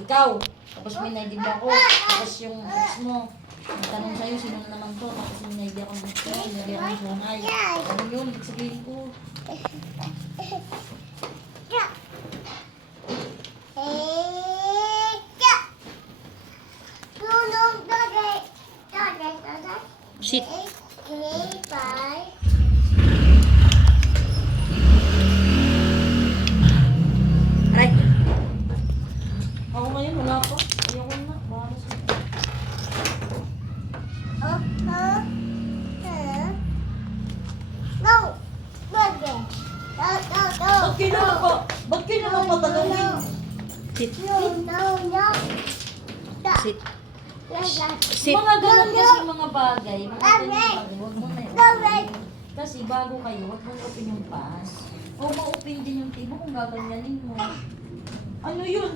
ikaw. Tapos minaydi mo ako. Tapos yung ex mo. Nagtanong sa'yo, sino na naman to? Tapos minaydi ako ng gusto. Minaydi ako ng sungay. Ano yun? Ibig sabihin ko. Sit. Aray. Ako ngayon, wala pa. Ayoko na. Bahala sa Ba't kayo naman patanungin? Sit. Sit. Sit. Mga ganun kasi mga bagay. Mga ganun bagay. Huwag mo na yun. Kasi bago kayo, huwag mo na-open yung pass. O ma-open din yung tibo kung gaganyanin mo. Ano yun?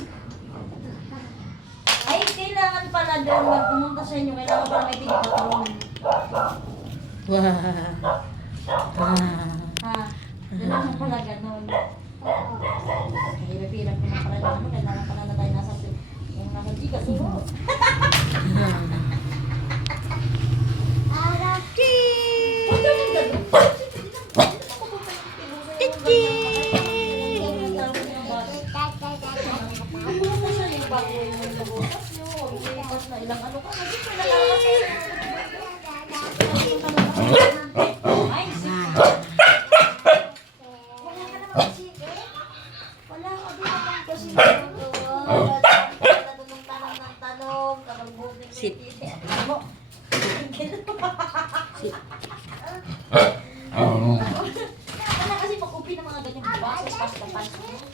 Ay, kailangan pala doon mag pumunta sa inyo. Kailangan pala may tingpatron. Wow. Ha? Kailangan pala ganun. Hirap-hirap ko na pala naman. Kailangan pala na tayo nasa yung nakagigas. Huwag naman ganun. Ilang ano ka, ay, wala ka din naman kasi tanong ng tanong, Sit.